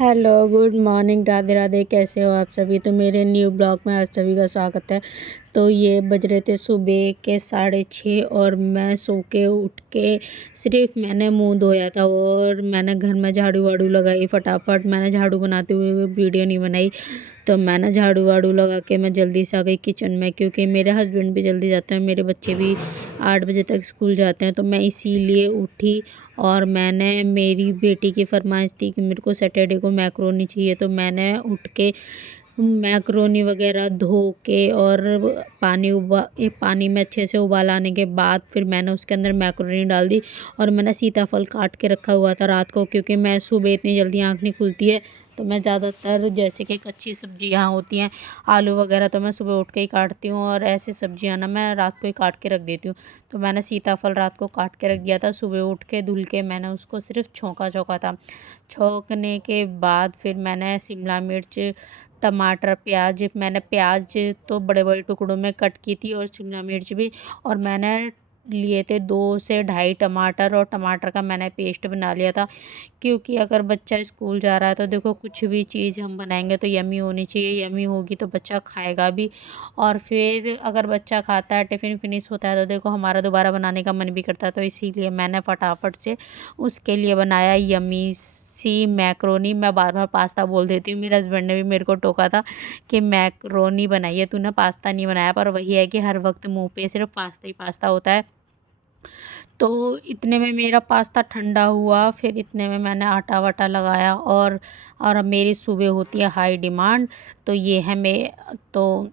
Hello, good morning, Radhe Radhe. कैसे हो आप सभी? तो मेरे न्यू ब्लॉग में आप सभी का स्वागत है। तो ये बज रहे थे सुबह के 6:30 और मैं सो के उठ के सिर्फ मैंने मुंह धोया था और मैंने घर में झाड़ू वाड़ू लगाई फटाफट। मैंने झाड़ू बनाते हुए वीडियो नहीं बनाई, तो मैंने झाड़ू वाड़ू लगा के मैं जल्दी से आ गई किचन में, क्योंकि मेरे हस्बैंड भी जल्दी जाते हैं, मेरे बच्चे भी 8 बजे तक स्कूल जाते हैं। तो मैं इसीलिए उठी और मैंने, मेरी बेटी की फरमाइश थी कि मेरे को सैटरडे को मैक्रोनी चाहिए, तो मैंने उठ के मैक्रोनी वगैरह धो के और पानी में अच्छे से उबाल आने के बाद फिर मैंने उसके अंदर मैक्रोनी डाल दी। और मैंने सीताफल काट के रखा हुआ था रात को, क्योंकि मैं सुबह इतनी जल्दी आँख नहीं खुलती है, तो मैं ज़्यादातर जैसे कि कच्ची सब्जियाँ होती हैं, आलू वगैरह, तो मैं सुबह उठ के ही काटती हूँ और ऐसी सब्जियाँ ना मैं रात को ही काट के रख देती हूँ। तो मैंने सीताफल रात को काट के रख दिया था, सुबह उठ के धुल के मैंने उसको सिर्फ छौंका था। छौंकने के बाद फिर मैंने शिमला मिर्च, टमाटर, प्याज, मैंने प्याज तो बड़े बड़े टुकड़ों में कट की थी और शिमला मिर्च भी। और मैंने लिए थे 2 से ढाई टमाटर और टमाटर का मैंने पेस्ट बना लिया था, क्योंकि अगर बच्चा स्कूल जा रहा है तो देखो कुछ भी चीज़ हम बनाएंगे तो यम्मी होनी चाहिए, यम्मी होगी तो बच्चा खाएगा भी। और फिर अगर बच्चा खाता है, टिफ़िन फिनिश होता है, तो देखो हमारा दोबारा बनाने का मन भी करता है। तो इसीलिए मैंने फटाफट से उसके लिए बनाया यम्मी सी मैक्रोनी। मैं बार बार पास्ता बोल देती हूँ, मेरे हस्बैंड ने भी मेरे को टोका था कि मैक्रोनी बनाई है तूने, पास्ता नहीं बनाया। पर वही है कि हर वक्त मुंह पे सिर्फ पास्ता ही पास्ता होता है। तो इतने में मेरा पास्ता ठंडा हुआ, फिर इतने में मैंने आटा वाटा लगाया। और अब मेरी सुबह होती है हाई डिमांड, तो ये है तो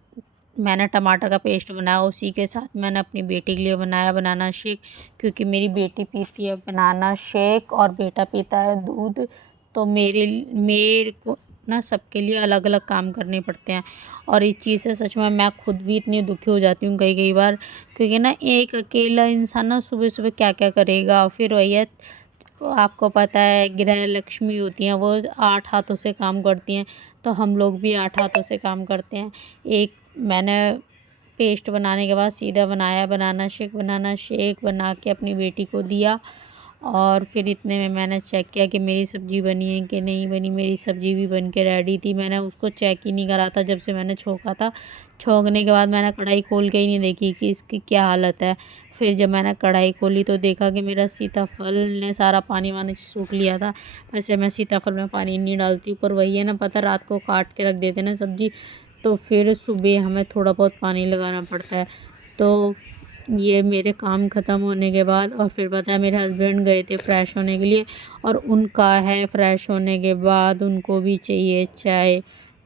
मैंने टमाटर का पेस्ट बनाया, उसी के साथ मैंने अपनी बेटी के लिए बनाया बनाना शेक, क्योंकि मेरी बेटी पीती है बनाना शेक और बेटा पीता है दूध। तो मेरे को ना सबके लिए अलग अलग काम करने पड़ते हैं। और इस चीज़ से सच में मैं खुद भी इतनी दुखी हो जाती हूँ कई कई बार, क्योंकि ना एक अकेला इंसान ना सुबह सुबह क्या क्या करेगा। फिर वही है, आपको पता है गृह लक्ष्मी होती हैं, वो 8 हाथों से काम करती हैं, तो हम लोग भी 8 हाथों से काम करते हैं। एक मैंने पेस्ट बनाने के बाद सीधा बनाया बनाना शेक बना के अपनी बेटी को दिया। और फिर इतने में मैंने चेक किया कि मेरी सब्ज़ी बनी है कि नहीं बनी। मेरी सब्ज़ी भी बन के रेडी थी, मैंने उसको चेक ही नहीं करा था जब से मैंने छोंका था। छोंकने के बाद मैंने कढ़ाई खोल के ही नहीं देखी कि इसकी क्या हालत है। फिर जब मैंने कढ़ाई खोली तो देखा कि मेरा सीताफल ने सारा पानी वानी सूख लिया था। वैसे मैं सीताफल में पानी नहीं डालती हूँ, पर वही है ना, पता रात को काट के रख देते ना सब्ज़ी, तो फिर सुबह हमें थोड़ा बहुत पानी लगाना पड़ता है। तो ये मेरे काम ख़त्म होने के बाद, और फिर पता है मेरे हस्बैंड गए थे फ्रेश होने के लिए, और उनका है फ्रेश होने के बाद उनको भी चाहिए चाय।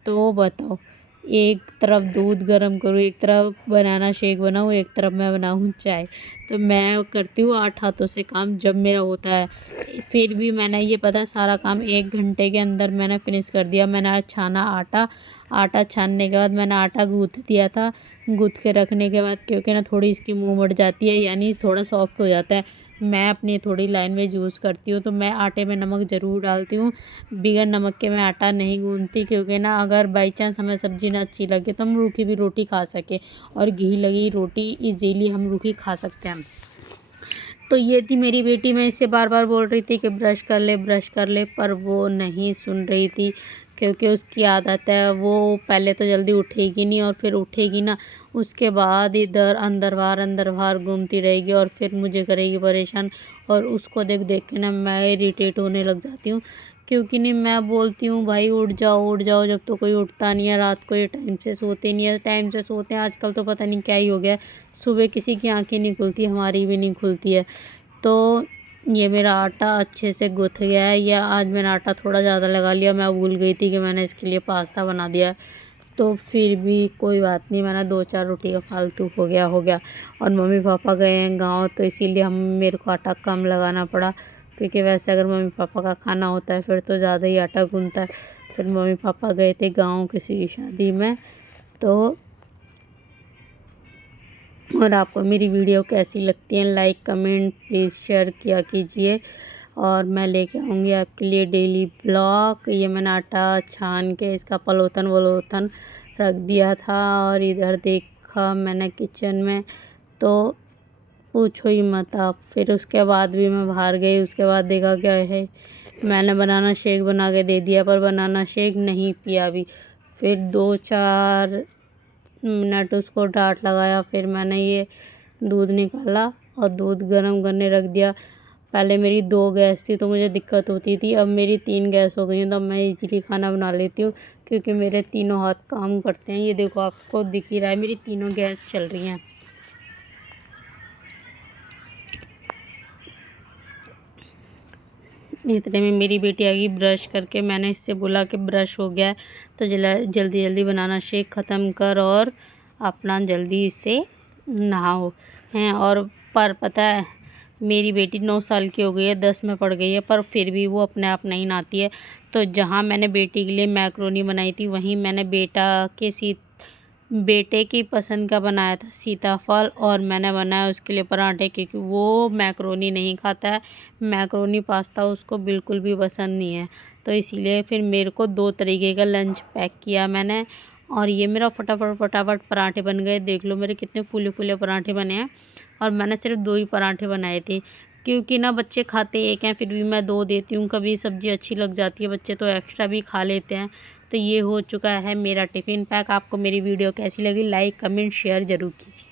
तो बताओ, एक तरफ दूध गर्म करूँ, एक तरफ बनाना शेक बनाऊँ, एक तरफ मैं बनाऊँ चाय। तो मैं करती हूँ 8 हाथों से काम जब मेरा होता है। फिर भी मैंने ये पता सारा काम 1 घंटे के अंदर मैंने फिनिश कर दिया। मैंने आज छाना आटा, आटा छानने के बाद मैंने आटा गूँथ दिया था। गूँथ के रखने के बाद, क्योंकि ना थोड़ी इसकी मुँह उड़ जाती है, यानी थोड़ा सॉफ्ट हो जाता है। मैं अपनी थोड़ी लाइन में यूज़ करती हूँ, तो मैं आटे में नमक ज़रूर डालती हूँ। बगैर नमक के मैं आटा नहीं गूँथती, क्योंकि ना अगर बाई चांस हमें सब्ज़ी ना अच्छी लगे तो हम रूखी भी रोटी खा सकें, और घी लगी रोटी इजीली हम रूखी खा सकते हैं। तो ये थी मेरी बेटी, मैं इससे बार बार बोल रही थी कि ब्रश कर ले ब्रश कर ले, पर वो नहीं सुन रही थी, क्योंकि उसकी आदत है, वो पहले तो जल्दी उठेगी नहीं, और फिर उठेगी ना उसके बाद इधर अंदर बाहर घूमती रहेगी और फिर मुझे करेगी परेशान। और उसको देख देख के ना मैं इरिटेट होने लग जाती हूँ, क्योंकि नहीं मैं बोलती हूँ भाई उठ जाओ, जब तो कोई उठता नहीं है। रात को ये टाइम से सोते नहीं है, टाइम से सोते हैं आजकल, तो पता नहीं क्या ही हो गया है। सुबह किसी की आंखें नहीं खुलती, हमारी भी नहीं खुलती है। तो ये मेरा आटा अच्छे से गुथ गया है, या आज मैंने आटा थोड़ा ज़्यादा लगा लिया, मैं भूल गई थी कि मैंने इसके लिए पास्ता बना दिया है। तो फिर भी कोई बात नहीं, मैंने 2-4 रोटी का फालतू हो गया। और मम्मी पापा गए हैं गाँव, तो इसीलिए मेरे को आटा कम लगाना पड़ा, क्योंकि वैसे अगर मम्मी पापा का खाना होता है फिर तो ज़्यादा ही आटा गूंथता है। फिर मम्मी पापा गए थे गाँव किसी की शादी में। तो और आपको मेरी वीडियो कैसी लगती है, लाइक कमेंट प्लीज़ शेयर किया कीजिए। और मैं लेके आऊँगी आपके लिए डेली ब्लॉग। ये मैंने आटा छान के इसका पलोथन वलोथन रख दिया था, और इधर देखा मैंने किचन में, तो पूछो ही मत आप। फिर उसके बाद भी मैं बाहर गई, उसके बाद देखा क्या है मैंने बनाना शेक बना के दे दिया, पर बनाना शेक नहीं पिया अभी। फिर 2-4 मिनट उसको डाँट लगाया, फिर मैंने ये दूध निकाला और दूध गर्म करने रख दिया। पहले मेरी 2 गैस थी तो मुझे दिक्कत होती थी, अब मेरी 3 गैस हो गई हैं, तो अब मैं इजीली खाना बना लेती हूँ क्योंकि मेरे तीनों हाथ काम करते हैं। ये देखो, आपको दिख ही रहा है मेरी तीनों गैस चल रही हैं। इतने में मेरी बेटी आ गई ब्रश करके। मैंने इससे बोला कि ब्रश हो गया है तो जल्दी जल्दी बनाना शेक ख़त्म कर और अपना जल्दी से नहाओ हैं। और पर पता है, मेरी बेटी 9 साल की हो गई है, 10 में पड़ गई है, पर फिर भी वो अपने आप नहीं नहाती है। तो जहाँ मैंने बेटी के लिए मैक्रोनी बनाई थी, वहीं मैंने बेटे की पसंद का बनाया था सीताफल, और मैंने बनाया उसके लिए पराठे, क्योंकि वो मैक्रोनी नहीं खाता है। मैक्रोनी पास्ता उसको बिल्कुल भी पसंद नहीं है, तो इसीलिए फिर मेरे को 2 तरीके का लंच पैक किया मैंने। और ये मेरा फटाफट पराठे बन गए। देख लो मेरे कितने फूले फूले पराठे बने हैं। और मैंने सिर्फ 2 ही पराठे बनाए थे, क्योंकि ना बच्चे खाते एक हैं, फिर भी मैं 2 देती हूँ। कभी सब्ज़ी अच्छी लग जाती है बच्चे तो एक्स्ट्रा भी खा लेते हैं। तो ये हो चुका है मेरा टिफ़िन पैक। आपको मेरी वीडियो कैसी लगी, लाइक कमेंट शेयर ज़रूर कीजिए।